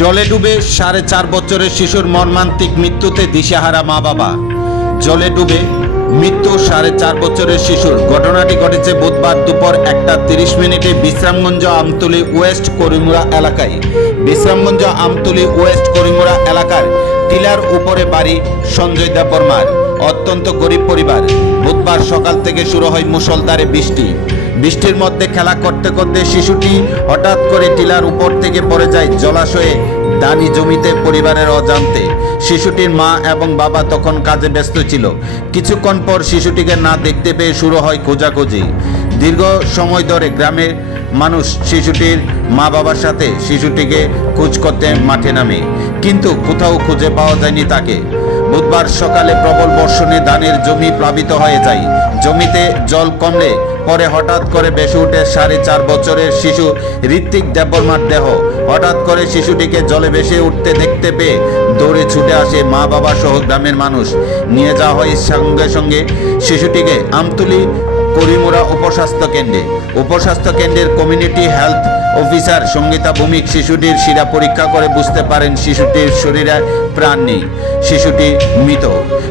জলে ডুবে 4.5 বছরের শিশুর মর্মান্তিক মৃত্যুতে দিশেহারা মা বাবা। জলে ডুবে মৃত্যু 4.5 বছরের শিশুর। ঘটনাটি ঘটেছে বুধবার দুপুর 1:30 বিশ্রামগঞ্জ আমতলী ওয়েস্ট করিমুরা এলাকায়। বিশ্রামগঞ্জ আমতলী ওয়েস্ট করিমুরা এলাকার টিলার উপরে বাড়ি সঞ্জয় দেববর্মার। অত্যন্ত গরিব পরিবার। বুধবার সকাল থেকে শুরু হয় মুষলধারে বৃষ্টি। বৃষ্টির মধ্যে খেলা করতে করতে শিশুটি হঠাৎ করে টিলার উপর থেকে পড়ে যায় জলাশয়ে ধানি জমিতে পরিবারের অজান্তে। শিশুটির মা এবং বাবা তখন কাজে ব্যস্ত ছিল। কিছুক্ষণ পর শিশুটিকে না দেখতে পেয়ে শুরু হয় খোঁজাখুঁজি। দীর্ঘ সময় ধরে গ্রামের মানুষ শিশুটির মা বাবার সাথে শিশুটিকে খোঁজ করতে মাঠে নামে, কিন্তু কোথাও খুঁজে পাওয়া যায়নি তাকে। বুধবার সকালে প্রবল বর্ষণে ধানের জমি প্লাবিত হয়ে যায়। জমিতে জল কমলে পরে হঠাৎ করে ভেসে ওঠে 4.5 বছরের শিশু ঋত্বিক দেববর্মার দেহ। হঠাৎ করে শিশুটিকে জলে ভেসে উঠতে দেখতে পেয়ে দৌড়ে ছুটে আসে মা বাবা সহ গ্রামের মানুষ। নিয়ে যাওয়া হয় সঙ্গে সঙ্গে শিশুটিকে আমতলী করিমুরা উপস্বাস্থ্য কেন্দ্রে। উপস্বাস্থ্য কেন্দ্রের community health officer Sangeeta Bhowmik শিশুটির শিরা পরীক্ষা করে বুঝতে পারেন শিশুটির শরীরে প্রাণ নেই, শিশুটি মৃত।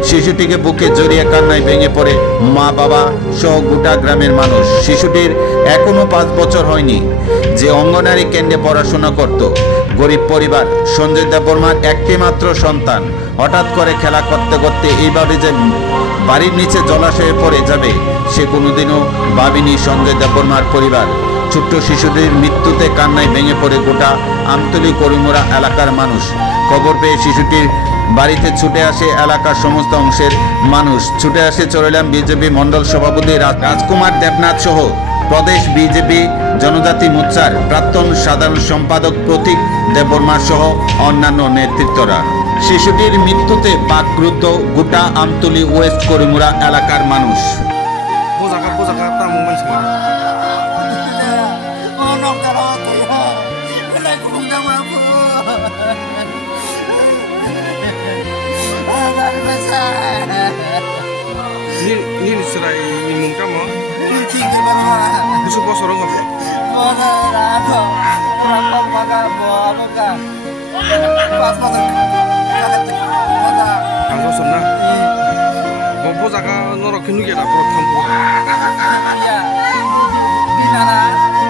শিশুটিকে বুকে জড়িয়ে কান্নায় ভেঙে পড়ে মা বাবা সহ গোটা গ্রামের মানুষ। শিশুটির এখনো 5 বছর হয়নি, যে অঙ্গনারী কেন্দ্রে পড়াশোনা করত। গরিব পরিবার। সঞ্জয় দেববর্মার একটি মাত্র সন্তান। হঠাৎ করে খেলা করতে করতে এইভাবে যে বাড়ির নিচে জলাশয়ে পড়ে যাবে সে কোনোদিনও ভাবেনি সঞ্জয় দেববর্মার পরিবার। ছোট্ট শিশুটির মৃত্যুতে কান্নায় ভেঙে পড়ে গোটা আমতলী করিমুরা এলাকার মানুষ। খবর পেয়ে শিশুটির বাড়িতে ছুটে আসে এলাকার সমস্ত অংশের মানুষ। ছুটে আসে চরিলাম বিজেপি মণ্ডল সভাপতি রাজকুমার দেবনাথ সহ প্রদেশ বিজেপি জনজাতি মোর্চার প্রাক্তন সাধারণ সম্পাদক প্রতীক দেববর্মা সহ অন্যান্য নেতৃত্বরা। শিশুটির মৃত্যুতে বাকরুদ্ধ গোটা আমতলী ওয়েস্ট করিমুরা এলাকার মানুষ। Ini serai ini mungkin mau. Busuk bos orang apa? Angkau sana. Bobo jaga norok kenu kita pro thampu. Ya. Dinara,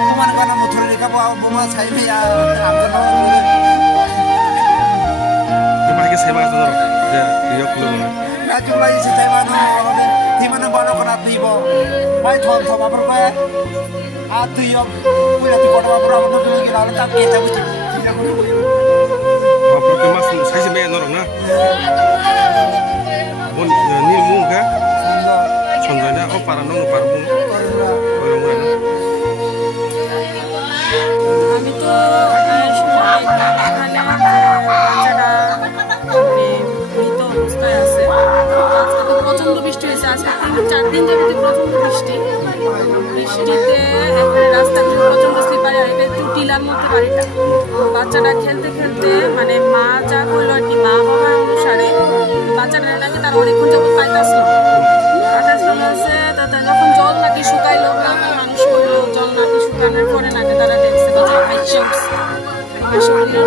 kuman kana motor ni kapo bobo sai ya. Angkau Kemarin saya makan norok. Dia keluar. Aku lagi sih saya mana di mana baru kena tiba. Baik thom thom apa perkara? Atu yo, punya tu kotor apa apa tu lagi lalu tak kita betul. Apa kemas saya sih makan norok na? Bon ni mung kan? Contohnya oh para nong parfum. Orang mana? Kami tu প্রচন্ড বৃষ্টি হয়েছে। আজকে 3-4 দিন যাবতীয় প্রচন্ড বৃষ্টি। বৃষ্টিতে এখানে রাস্তাগুলো প্রচন্ড স্লিপারি। আর এটা একটু টিলার মধ্যে বাড়িটা। বাচ্চাটা খেলতে খেলতে মানে মা যা করলো আর কি, মা বাবার অনুসারে বাচ্চাটা নাকি তার অনেকক্ষণ যখন পাইতেছিল আছে তাতে যখন জল নাকি শুকাইলো, মানুষ করলো, জল নাকি শুকানোর পরে নাকি তারা দেখছে বাচ্চাটা হাইটে উঠছে।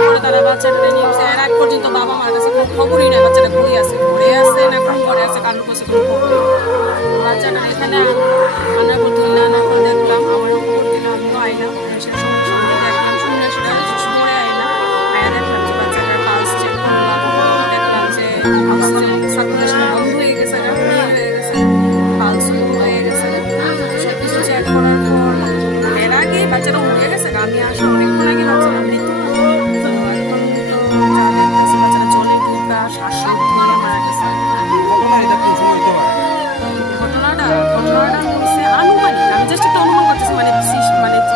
পরে তারা বাচ্চাটা নিয়ে গেছে। এর আগ পর্যন্ত বাবা মার কাছে কোনো খবরই নাই বাচ্চাটা কই আছে, ঘরে আছে না কোন ঘরে আছে, কারোর কাছে কোনো খবর নেই। বাচ্চাটা এখানে আনার পর ধরলাম, এখন দেখলাম, আমারও খবর দিলাম, আমিও আইলাম। সে সঙ্গে সঙ্গে দেখলাম, শুনে সেটা শুনে আইলাম। আয়া দেখলাম যে বাচ্চাটার পালস চেক করলাম, দেখলাম যে সার্কুলেশন বন্ধ হয়ে গেছে, হয়ে গেছে, পালস বন্ধ হয়ে গেছে। সব কিছু চেক করার পর এর আগে বাচ্চাটা উঠে গেছে। আমি আসলে অনেকক্ষণ আগে বাচ্চাটা মৃত্যু। ঘটনাটা হচ্ছে আনুমানিক। আমি জাস্ট একটা অনুমান করতেছি, মানে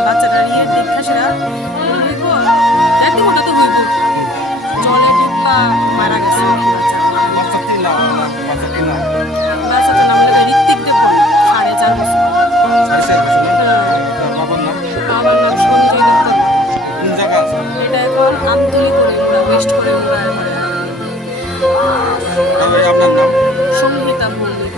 বাচ্চাটা নিয়ে দীক্ষা সেরা একদম ওটা তো হইব জলে ডুবা মারা গেছে। বাচ্চাটার নাম লাগে ঋত্বিক দেববর্মা, 4.5 বছর। বাবার নাম সঞ্জয় দেববর্মা। এটা এখন আমতলী করিমুরা ওয়েস্ট করিমুরা। আপনার নাম? সঙ্গীতা ভৌমিক,